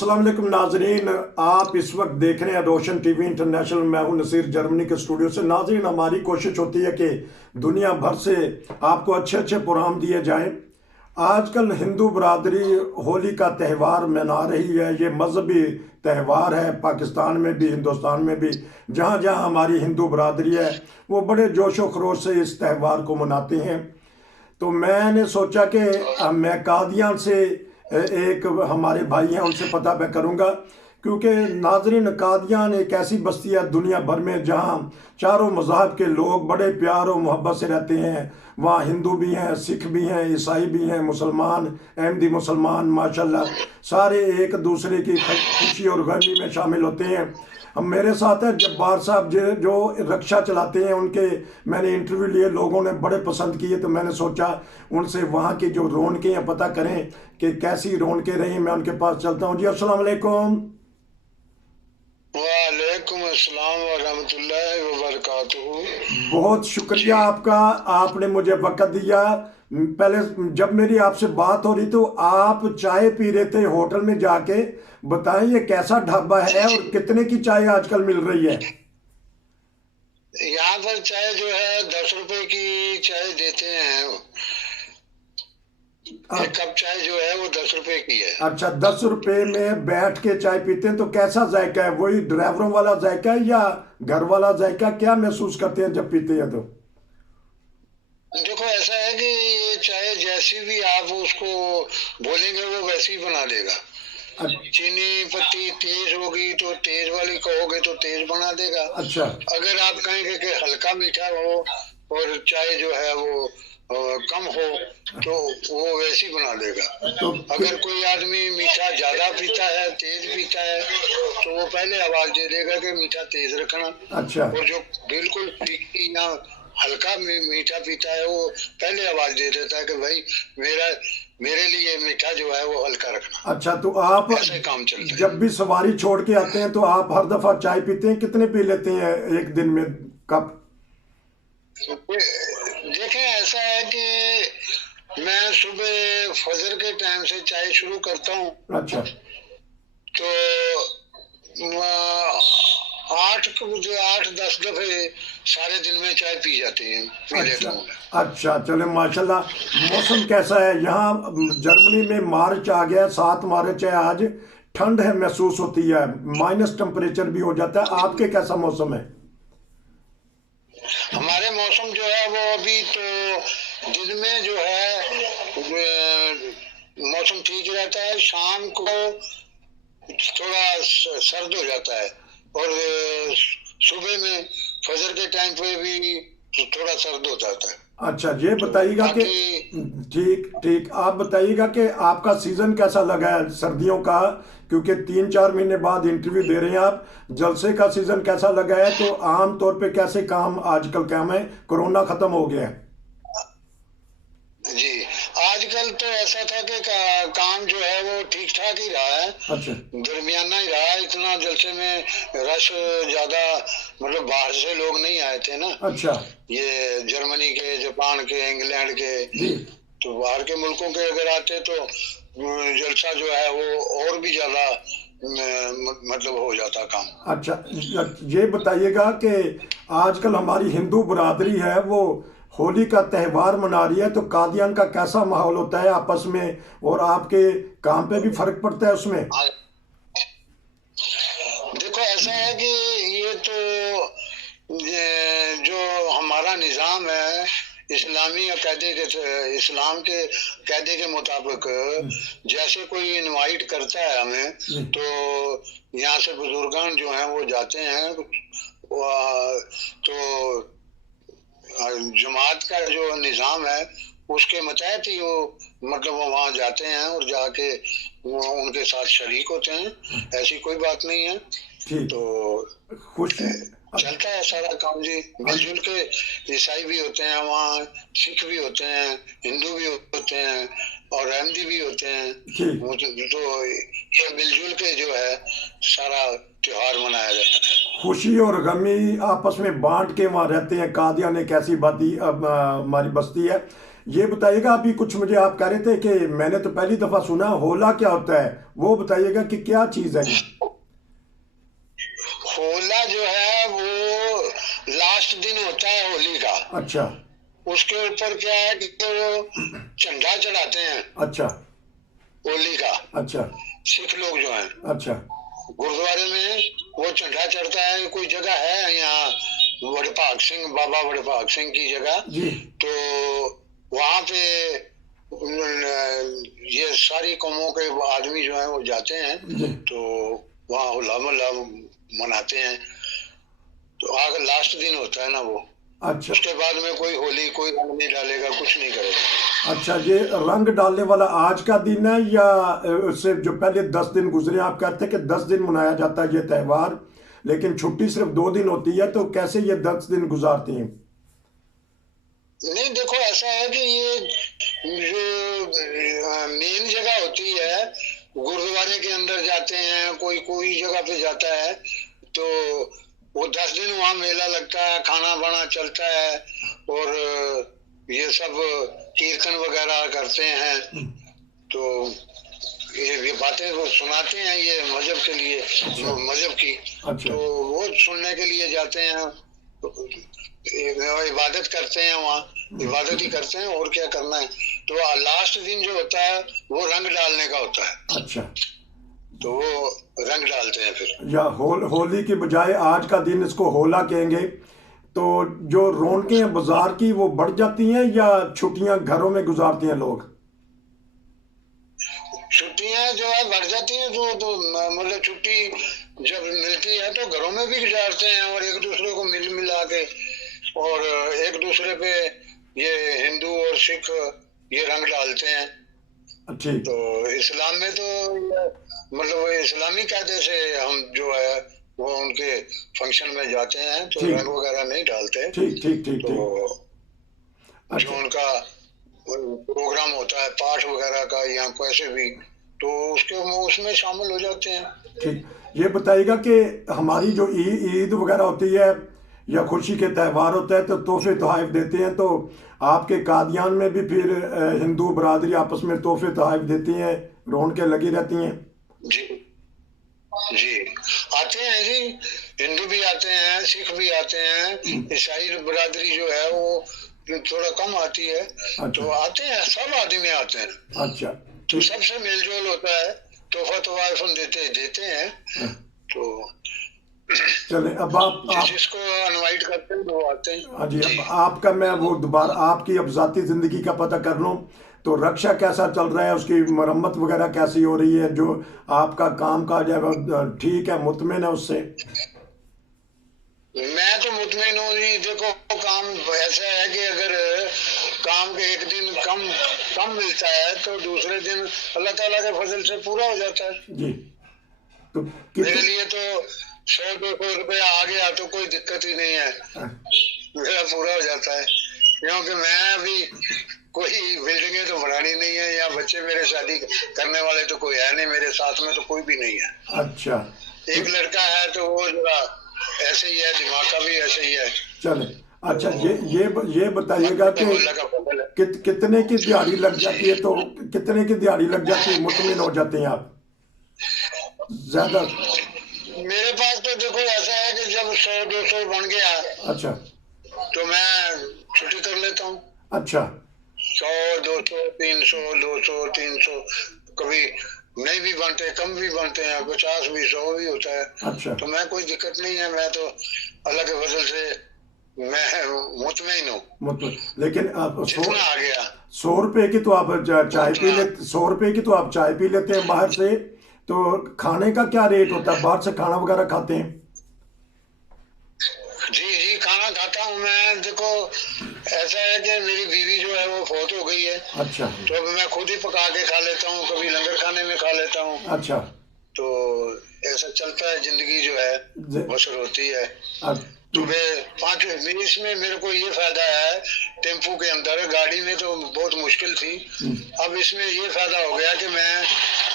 अस्सलाम वालेकुम नाजरीन, आप इस वक्त देख रहे हैं रोशन टीवी इंटरनेशनल। मैं हूं नसीर, जर्मनी के स्टूडियो से। नाजरीन, हमारी कोशिश होती है कि दुनिया भर से आपको अच्छे अच्छे प्रोग्राम दिए जाएं। आजकल हिंदू बरादरी होली का त्यौहार मना रही है। ये मजहबी त्यौहार है, पाकिस्तान में भी हिंदुस्तान में भी। जहाँ जहाँ हमारी हिंदू बरादरी है वो बड़े जोशो खरोश से इस त्यौहार को मनाते हैं। तो मैंने सोचा कि मैं कादियान से एक हमारे भाई हैं उनसे पता मैं करूंगा, क्योंकि नाजरीन कादियान एक ऐसी बस्ती है दुनिया भर में जहां चारों मज़हब के लोग बड़े प्यार और मोहब्बत से रहते हैं। वहाँ हिंदू भी हैं, सिख भी हैं, ईसाई भी हैं, मुसलमान, अहमदी मुसलमान, माशाल्लाह सारे एक दूसरे की खुशी और गमी में शामिल होते हैं। हम मेरे साथ है जब्बार साहब जो रक्षा चलाते हैं। उनके मैंने इंटरव्यू लिए, लोगों ने बड़े पसंद किए, तो मैंने सोचा उनसे वहाँ की जो रौनकें हैं पता करें कि कैसी रौनकें रही। मैं उनके पास चलता हूँ। जी अस्सलाम वालेकुम। वालेकुम अस्सलाम व रहमतुल्लाहि व बरकातुहू। बहुत शुक्रिया जी। आपका, आपने मुझे वक्त दिया। पहले जब मेरी आपसे बात हो रही तो आप चाय पी रहे थे होटल में जाके। बताएं ये कैसा ढाबा जी है जी। और कितने की चाय आजकल मिल रही है? यहाँ पर चाय जो है 10 रुपए की चाय देते हैं। एक कप चाय जो है वो 10 रुपए की है। अच्छा, 10 रुपए में बैठ के चाय पीते हैं तो कैसा जायका है? वही ड्राइवरों वाला जायका है या घर वाला जायका? क्या महसूस करते हैं जब पीते हैं तो? देखो ऐसा है कि ये चाय जैसी भी आप उसको बोलेंगे वो वैसी ही बना देगा। चीनी पत्ती तेज होगी तो तेज वाली कहोगे तो तेज बना देगा। अच्छा। अगर आप कहेंगे कि हल्का मीठा हो और चाय जो है वो कम हो तो वो वैसी बना देगा। तो अगर कोई आदमी मीठा ज्यादा पीता है, तेज पीता है, तो वो पहले आवाज दे देगा कि मीठा तेज रखना। अच्छा। और जो बिल्कुल फीकी या हल्का मीठा पीता है वो पहले आवाज दे देता है कि भाई मेरा मेरे लिए मीठा जो है वो हल्का रखना। अच्छा, तो आप ऐसे काम चलता है। जब भी सवारी छोड़ के आते हैं तो आप हर दफा चाय पीते हैं? कितने पी लेते हैं एक दिन में कप? देखें ऐसा है कि मैं सुबह फजर के टाइम से चाय शुरू करता हूँ। अच्छा। तो 8 10 दफे सारे दिन में चाय पी जाते हैं, पी अच्छा। लेता हूँ मैं। अच्छा, चले माशाल्लाह। मौसम कैसा है यहाँ? जर्मनी में मार्च आ गया, 7 मार्च है आज। ठंड है महसूस होती है, माइनस टेम्परेचर भी हो जाता है। आपके कैसा मौसम है? हमारे मौसम जो है वो अभी तो दिन में जो है मौसम ठीक रहता है। शाम को थोड़ा सर्द हो जाता है और सुबह में फजर के टाइम पे भी थोड़ा सर्द हो जाता है। अच्छा, ये तो बताइएगा कि बाकी ठीक ठीक, आप बताइएगा कि आपका सीज़न कैसा लगा है सर्दियों का? क्योंकि 3 4 महीने बाद इंटरव्यू दे रहे हैं आप। जलसे का सीज़न कैसा लगा है? तो आम तौर पे कैसे काम आजकल काम है? कोरोना ख़त्म हो गया है। जी, आजकल तो ऐसा था कि काम जो है वो ठीक ठाक ही रहा है, अच्छा। दरमियाना ही रहा है। इतना जलसे में रश ज्यादा, मतलब बाहर से लोग नहीं आए थे ना, अच्छा। ये जर्मनी के, जापान के, इंग्लैंड के। जी। तो बाहर के मुल्कों के अगर आते तो जलसा जो है वो और भी ज्यादा मतलब हो जाता काम। अच्छा, ये बताइएगा कि आजकल हमारी हिंदू बरादरी है वो होली का त्यौहार मना रही है, तो कादियान का कैसा माहौल होता है आपस में? और आपके काम पे भी फर्क पड़ता है उसमें? देखो ऐसा है कि ये तो जो हमारा निज़ाम है इस्लामी कायदे के, इस्लाम के कायदे के मुताबिक, जैसे कोई इनवाइट करता है हमें जी। तो यहाँ से बुजुर्गान जो हैं वो जाते हैं। तो जमात का जो निज़ाम है उसके मतहत ही वो, मतलब वो वहाँ जाते हैं और जाके वो उनके साथ शरीक होते हैं। ऐसी कोई बात नहीं है। ठीक। तो खुशी। चलता है सारा काम जी, मिलजुल के। ईसाई भी होते हैं वहाँ, सिख भी होते हैं, हिंदू भी होते हैं और अहमदी भी होते हैं। ठीक। तो ये मिलजुल के जो है सारा त्योहार मनाया जाता है। खुशी और गमी आपस में बांट के वहाँ रहते हैं। कादियान एक ऐसी बाती अब हमारी बस्ती है। ये बताइएगा, अभी कुछ मुझे आप कह रहे थे कि मैंने तो पहली दफा सुना, होला क्या होता है, वो बताइएगा कि क्या चीज है ये। होला जो है वो लास्ट दिन होता है होली का। अच्छा। उसके ऊपर क्या है कि वो झंडा चढ़ाते हैं अच्छा। होली का। अच्छा। सिख लोग जो हैं अच्छा। गुरुद्वारे में वो झंडा चढ़ता है। कोई जगह है यहाँ वडभाग सिंह, बाबा वडभाग सिंह की जगह, जी। तो वहां पे ये सारी कौमों के आदमी जो हैं वो जाते हैं, जी। तो वहाँ होला मोहल्ला मनाते हैं। तो आगे लास्ट दिन होता है ना वो। अच्छा। उसके बाद में कोई होली, कोई रंग नहीं डालेगा, कुछ नहीं करेगा। अच्छा, ये रंग डालने वाला आज का दिन है या उससे जो पहले 10 दिन गुजरे? आप कहते हैं कि 10 दिन मनाया जाता है ये त्योहार, लेकिन छुट्टी सिर्फ 2 दिन होती है, तो कैसे ये 10 दिन गुजारती हैं? नहीं, देखो ऐसा है कि ये जो मेन जगह होती है, गुरुद्वारे के अंदर जाते हैं, कोई कोई जगह पे जाता है, तो वो 10 दिन वहाँ मेला लगता है, खाना बाना चलता है, और ये सब कीर्तन वगैरह करते हैं। तो ये बातें वो सुनाते हैं, ये मजहब के लिए, अच्छा। मजहब की। अच्छा। तो वो सुनने के लिए जाते हैं, इबादत करते हैं, वहाँ इबादत ही करते हैं, और क्या करना है। तो लास्ट दिन जो होता है वो रंग डालने का होता है। अच्छा। तो वो रंग डालते हैं फिर। या होली की बजाय आज का दिन इसको होला कहेंगे, तो जो रौनकें हैं बाजार की वो बढ़ जाती हैं या छुट्टियां घरों में गुजारते हैं लोग? छुट्टियां जो है बढ़ जाती हैं, तो मतलब छुट्टी जब मिलती है तो घरों में भी गुजारते हैं, और एक दूसरे को मिल मिला के, और एक दूसरे पे ये हिंदू और सिख ये रंग डालते हैं। ठीक। तो इस्लाम में तो मतलब वो इस्लामी कायदे से हम जो है वो उनके फंक्शन में जाते हैं, तो ठीक। रंग वगैरह नहीं डालते। ठीक ठीक ठीक तो ठीक। जो अच्छा। उनका प्रोग्राम होता है पाठ वगैरह का या कैसे भी, तो उसके उसमें शामिल हो जाते हैं। ठीक। ये बताइएगा कि हमारी जो ईद वगैरह होती है या खुशी के त्यौहार होते हैं, तो तोहफे तोहफ़ देते हैं, तो आपके कादियान में भी फिर हिंदू बरादरी आपस में तोहफे तोहफ़ देती हैं, रौनकें लगी रहती हैं? जी जी, आते हैं जी, हिंदू भी आते हैं, सिख भी आते हैं, ईसाई बरादरी जो है वो थोड़ा कम आती है। अच्छा। तो आते हैं, सब आदमी आते हैं, अच्छा। तो ठीक। सबसे मेलजोल होता है, तोहफा तोहफा देते देते हैं। हाँ। तो चले, अब आप जिसको इनवाइट करते हैं वो आते हैं। हाँ जी, जी, अब आपका मैं वो दोबारा आपकी अब ज़ाती ज़िंदगी का पता कर लूँ, तो रक्षा कैसा चल रहा है, उसकी मरम्मत वगैरह कैसी हो रही है, जो आपका काम काज है वो ठीक है, मुतमिन है उससे? मैं तो मुतमिन हूँ जी। देखो काम ऐसा है कि अगर काम के एक दिन कम कम मिलता है तो दूसरे दिन अल्लाह ताला के फजल से पूरा हो जाता है। जी। तो मेरे कित लिए तो 100-200 रुपया आ गया तो कोई दिक्कत ही नहीं है, मेरा पूरा हो जाता है। क्योंकि मैं अभी कोई बिल्डिंगें तो बनानी नहीं है, या बच्चे मेरे शादी करने वाले तो कोई है नहीं, मेरे साथ में तो कोई भी नहीं है। अच्छा। एक लड़का है तो वो जरा ऐसे ही है, दिमाग का भी ऐसे ही है। चले। अच्छा, तो ये बताइएगा तो कि अल्लाह का फजल है। कितने की दिहाड़ी लग जाती है, तो कितने की दिहाड़ी लग जाती है, मुतमिन हो जाते हैं आप ज्यादा? मेरे पास तो देखो ऐसा है कि जब 100-200 बन गया अच्छा। तो मैं छुट्टी कर लेता हूँ। अच्छा। 100-200, 300-200-300, कभी नहीं भी बनते, कम भी बनते हैं, 50 भी, 100 भी होता है। अच्छा। तो मैं कोई दिक्कत नहीं है, मैं तो अल्लाह के फजल से मैं मुतमईन हूँ। मुतमिन, लेकिन आप जितना आ गया 100 रुपए की तो आप चाय पी उतना। लेते, 100 रुपए की तो आप चाय पी लेते हैं बाहर से, तो खाने का क्या रेट होता है, बाहर से खाना वगैरह खाते हैं? जी जी, खाना खाता हूँ मैं। देखो ऐसा है कि मेरी बीवी जो है वो फौत हो गई है, अच्छा। तो अब मैं खुद ही पका के खा लेता हूँ, कभी लंगर खाने में खा लेता हूँ। अच्छा। तो ऐसा चलता है, जिंदगी जो है जे- बसर होती है। तो सुबह 5 इसमें मेरे को ये फायदा है, टेम्पो के अंदर, गाड़ी में तो बहुत मुश्किल थी। अब इसमें ये फायदा हो गया कि मैं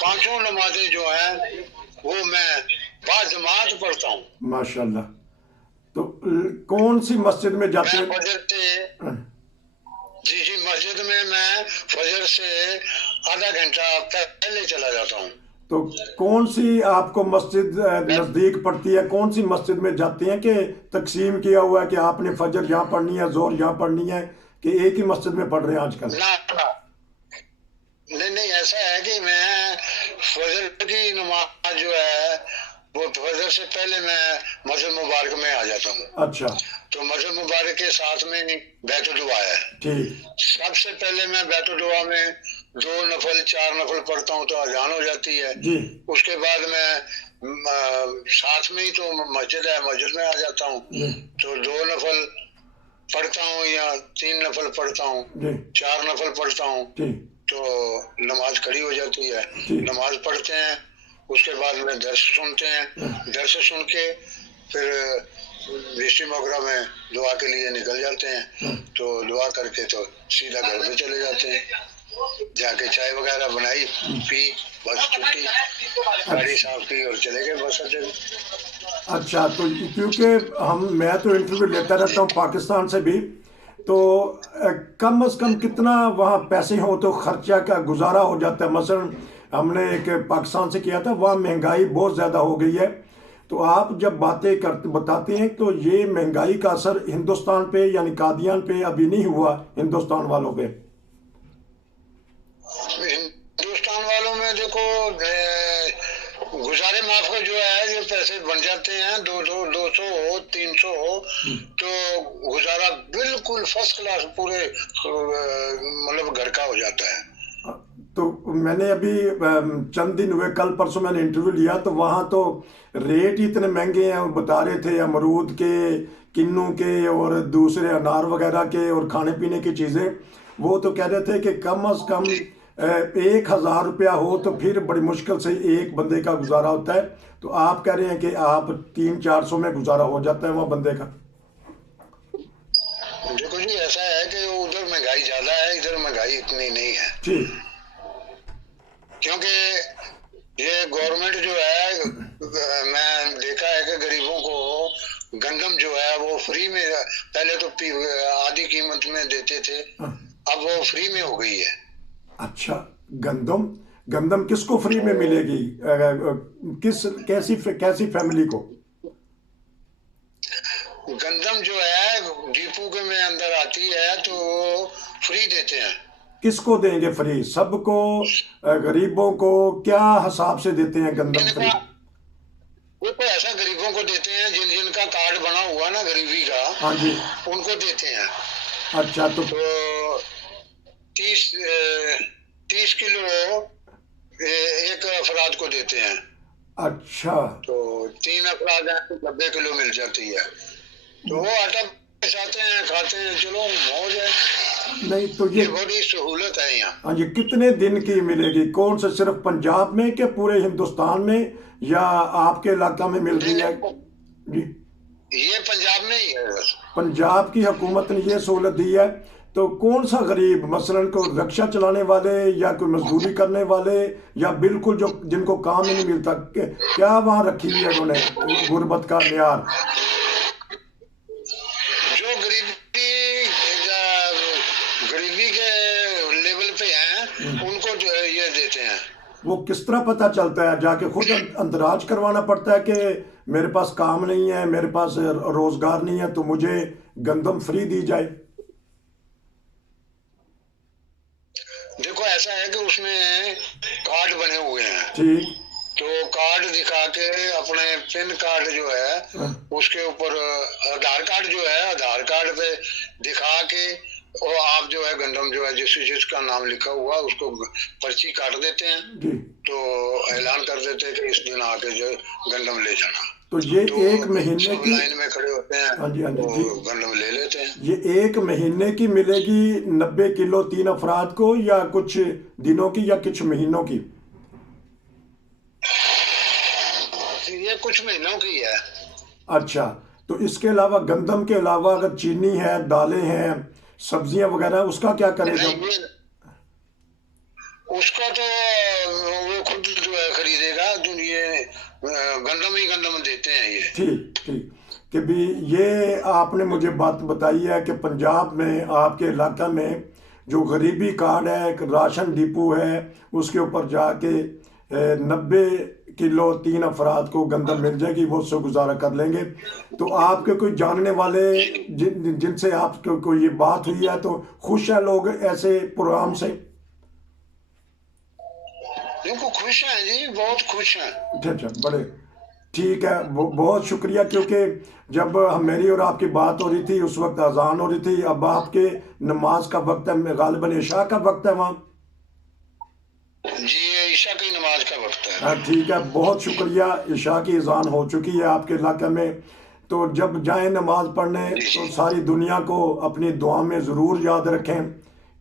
5 नमाजें जो हैं वो मैं बाजमात पढ़ता हूँ। माशाल्लाह। तो कौन सी मस्जिद में जाते मैं हैं? फजर से जी जी, मस्जिद में मैं फजर से आधा घंटा पहले चला जाता हूँ। तो कौन सी आपको मस्जिद मैं नजदीक पड़ती है, कौन सी मस्जिद में जाती हैं कि तकसीम किया हुआ है कि आपने फजर यहाँ पढ़नी है, जोर यहाँ पढ़नी है, कि एक ही मस्जिद में पढ़ रहे हैं आजकल? ना, नहीं नहीं, ऐसा है कि मैं फजर की नमाज जो है वो फजर से पहले मैं मस्जिद मुबारक में आ जाता हूँ। अच्छा। तो मस्जिद मुबारक के साथ में बैतुल दुआ है। ठीक। सबसे पहले मैं बैतुल दुआ में 2 नफल 4 नफल पढ़ता हूँ तो अजान हो जाती है। जी। उसके बाद मैं साथ में ही तो मस्जिद है, मस्जिद में आ जाता हूँ। जी। तो 2 नफल पढ़ता हूँ या 3 नफल पढ़ता हूँ, जी। 4 नफल पढ़ता हूँ, ठीक। तो नमाज खड़ी हो जाती है। ठीक। नमाज पढ़ते हैं, उसके बाद में दर्स सुनते हैं। दर्स सुन के फिर रिश्ती मोगरा में दुआ के लिए निकल जाते हैं। तो दुआ करके तो सीधा घर पे चले जाते हैं, जाके चाय वगैरह बनाई, पी, बस छुट्टी, गाड़ी साफ की और चले गए बस अड्डे। अच्छा, तो क्योंकि मैं तो इंटरव्यू लेता रहता हूँ पाकिस्तान से भी, तो कम से कम कितना वहाँ पैसे हो तो खर्चा का गुजारा हो जाता है? मसलन हमने एक पाकिस्तान से किया था, वहाँ महंगाई बहुत ज़्यादा हो गई है, तो आप जब बातें करते बताते हैं तो ये महंगाई का असर हिंदुस्तान पे यानी कादियान पे अभी नहीं हुआ, हिंदुस्तान वालों पे? हिंदुस्तान वालों में देखो, गुजारे माफ का जो है, जो पैसे बन जाते हैं 200 हो 300 हो, तो गुजारा बिल्कुल फर्स्ट क्लास पूरे मतलब घर का हो जाता है। तो मैंने अभी चंद दिन हुए, कल परसों मैंने इंटरव्यू लिया, तो वहाँ तो रेट ही इतने महंगे हैं, बता रहे थे अमरूद के, किन्नू के और दूसरे अनार वगैरह के और खाने पीने की चीज़ें, वो तो कह रहे थे कि कम से कम 1,000 रुपया हो तो फिर बड़ी मुश्किल से एक बंदे का गुजारा होता है। तो आप कह रहे हैं कि आप 300-400 में गुजारा हो जाता है वहाँ बंदे का? देखो जी, ऐसा है कि उधर महंगाई ज्यादा है, इधर महंगाई इतनी नहीं है। ठीक। क्योंकि ये गवर्नमेंट जो है, मैं देखा है कि गरीबों को गंदम जो है वो फ्री में, पहले तो आधी कीमत में देते थे, अब वो फ्री में हो गई है। अच्छा, गंदम गंदम किसको फ्री में मिलेगी? कैसी फैमिली को? गंदम जो है डिपो के में अंदर आती है तो वो फ्री देते हैं। किसको देंगे फ्री? सबको? गरीबों को? क्या हिसाब से देते हैं गंदम फ्री? वो तो ऐसा गरीबों को देते हैं जिनका कार्ड बना हुआ ना गरीबी का, हाँ जी। उनको देते हैं। अच्छा, तो 30 किलो एक अफराद को देते हैं। अच्छा, तो 3 अफराद हैं तो 90 किलो मिल जाती है। तो वो आटा पिसाते हैं, खाते हैं, चलो मौज है। नहीं तो ये बड़ी सहूलत है यहाँ। हाँ, ये कितने दिन की मिलेगी? कौन से, सिर्फ पंजाब में कि पूरे हिंदुस्तान में, या आपके इलाका में मिल रही है जी? ये पंजाब में ही है बस। पंजाब की हुकूमत ने ये सहूलत दी है, तो कौन सा गरीब, मसलन को रिक्शा चलाने वाले या कोई मजदूरी करने वाले या बिल्कुल जो जिनको काम ही नहीं मिलता, क्या वहाँ रखी हुई है उन्होंने गुर्बत का मेयार? जो गरीबी के लेवल पे हैं उनको ये देते हैं। वो किस तरह पता चलता है? जाके खुद अंदराज करवाना पड़ता है कि मेरे पास काम नहीं है, मेरे पास रोजगार नहीं है, तो मुझे गंदम फ्री दी जाए? देखो ऐसा है कि उसमें कार्ड बने हुए हैं। ठीक। तो कार्ड दिखा के अपने पिन कार्ड जो है उसके ऊपर आधार कार्ड जो है, आधार कार्ड पे दिखा के और आप जो है गंदम जो है जिसका नाम लिखा हुआ उसको पर्ची काट देते हैं। जी। तो ऐलान कर देते हैं कि इस दिन आके जो गंदम ले जाना। तो ये तो एक महीने की लाइन में खड़े होते हैं। हाँ जी, हाँ जी, तो जी। गंदम ले लेते हैं। ये एक महीने की मिलेगी 90 किलो 3 अफराद को, या कुछ दिनों की या कुछ महीनों की? ये कुछ महीनों की है। अच्छा, तो इसके अलावा गंदम के अलावा अगर चीनी है, दालें हैं, सब्जियां वगैरह, उसका क्या करेगा? उसका तो वो खुद जो है खरीदेगा। जो ये गंदम ही गंदम देते हैं ये। ठीक ठीक। कि भी ये आपने मुझे बात बताई है कि पंजाब में, आपके इलाका में जो गरीबी कार्ड है, एक राशन डिपो है, उसके ऊपर जाके 90 किलो 3 अफराद को गंदम मिल जाएगी, वो उससे गुजारा कर लेंगे। तो आपके कोई जानने वाले जिनसे आपको कोई ये बात हुई है, तो खुश है लोग ऐसे प्रोग्राम से? बिल्कुल खुश हैं जी, बहुत खुश हैं। अच्छा, बड़े ठीक है, बहुत शुक्रिया। क्योंकि जब मेरी और आपकी बात हो रही थी उस वक्त अजान हो रही थी, अब आपके नमाज का वक्त है, गालिबन इशा का वक्त है वहाँ। जी ये ईशा की नमाज का वक्त है। हाँ ठीक है, बहुत शुक्रिया। इशा की अजान हो चुकी है आपके इलाके में, तो जब जाएं नमाज पढ़ने तो सारी दुनिया को अपनी दुआ में ज़रूर याद रखें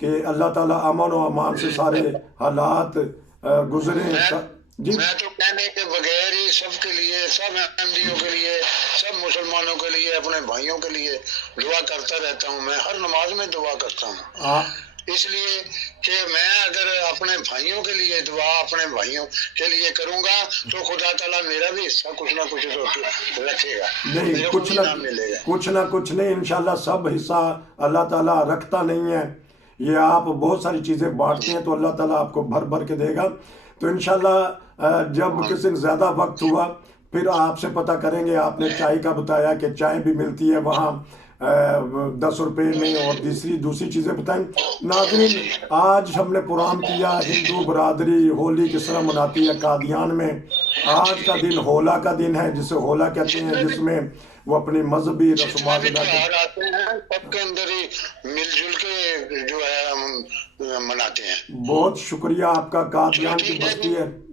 कि अल्लाह ताला अमन और अमान से सारे हालात गुजरे। जी मैं तो कहने के बगैर ही सबके लिए, सब अहमदियों के लिए, सब मुसलमानों के लिए, अपने भाइयों के लिए दुआ करता रहता हूँ। मैं हर नमाज में दुआ करता हूँ, इसलिए कि मैं अगर अपने भाइयों के लिए दुआ अपने भाइयों के लिए करूंगा तो खुदा ताला मेरा भी हिस्सा कुछ ना कुछ तो रखेगा, नहीं, मेरे को भी इनाम मिलेगा। कुछ नहीं, इंशाल्लाह सब हिस्सा अल्लाह ताला रखता नहीं है। ये आप बहुत सारी चीज़ें बांटते हैं तो अल्लाह ताला आपको भर भर के देगा। तो इंशाल्लाह जब किसी दिन ज़्यादा वक्त हुआ फिर आपसे पता करेंगे। आपने चाय का बताया कि चाय भी मिलती है वहाँ 10 रुपये में, और दूसरी चीज़ें बताएं। नाज़रीन, आज हमने प्रोग्राम किया हिंदू बरादरी होली किस तरह मनाती है कादियान में। आज का दिन होला का दिन है, जिसे होला कहते हैं, जिसमें वो अपनी मजहबी रस्मात अदा करते आते हैं, सबके अंदर ही मिलजुल के जो है हम मनाते हैं। बहुत शुक्रिया आपका। कादियान की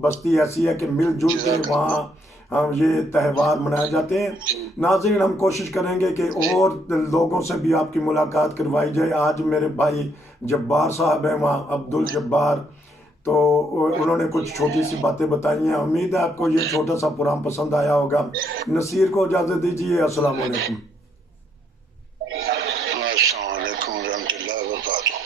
बस्ती ऐसी है कि मिलजुल के वहाँ हम ये त्यौहार मनाए जाते हैं। नाज़रीन, हम कोशिश करेंगे कि और लोगों से भी आपकी मुलाकात करवाई जाए। आज मेरे भाई जब्बार साहब हैं वहाँ, अब्दुल जब्बार, तो उन्होंने कुछ छोटी सी बातें बताई हैं। उम्मीद है आपको ये छोटा सा प्रोग्राम पसंद आया होगा। नसीर को इजाज़त दीजिए। अस्सलाम वालेकुम। अस्सलाम वालेकुम रहमतुल्लाहि व बरकातहू।